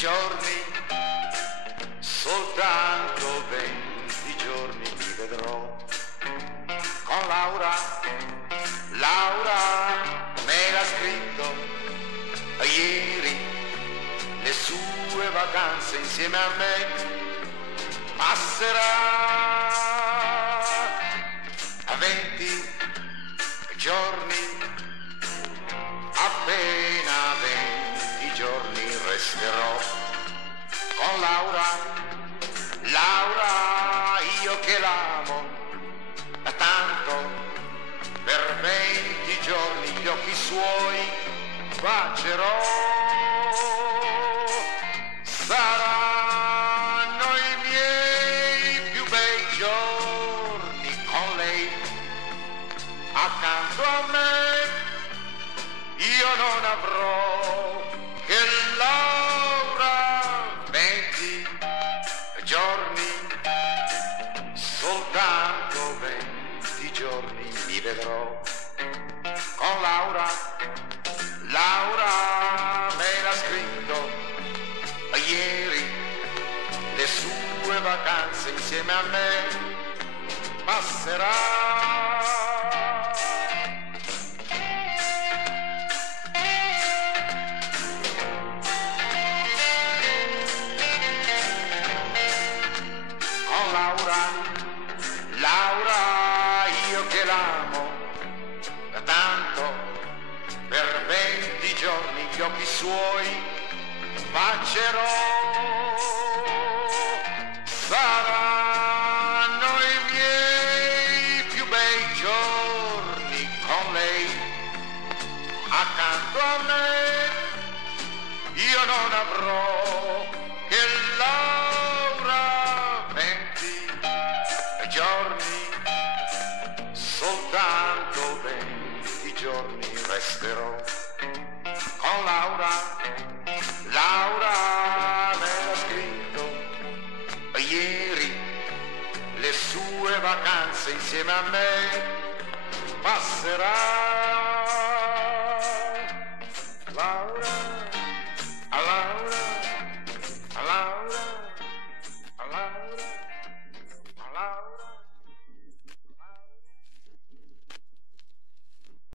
giorni, soltanto 20 giorni mi vedrò con Laura. Laura me l'ha scritto ieri, le sue vacanze insieme a me passerà. A 20 giorni, appena 20 giorni resterò con Laura. Laura, io che l'amo da tanto, per 20 giorni gli occhi suoi bacerò. Saranno i miei più bei giorni con lei accanto a me. Io non avrò che Laura. 20 giorni, soltanto 20 giorni mi vedrò con Laura. Laura me l'ha scritto ieri, le sue vacanze insieme a me passerà. Laura, Laura, io che l'amo da tanto, per 20 giorni gli occhi suoi bacerò. Saranno i miei più bei giorni con lei accanto a me. Io non avrò che giorni, soltanto 20 giorni resterò con Laura. Laura me l'ha scritto ieri, le sue vacanze insieme a me passerà.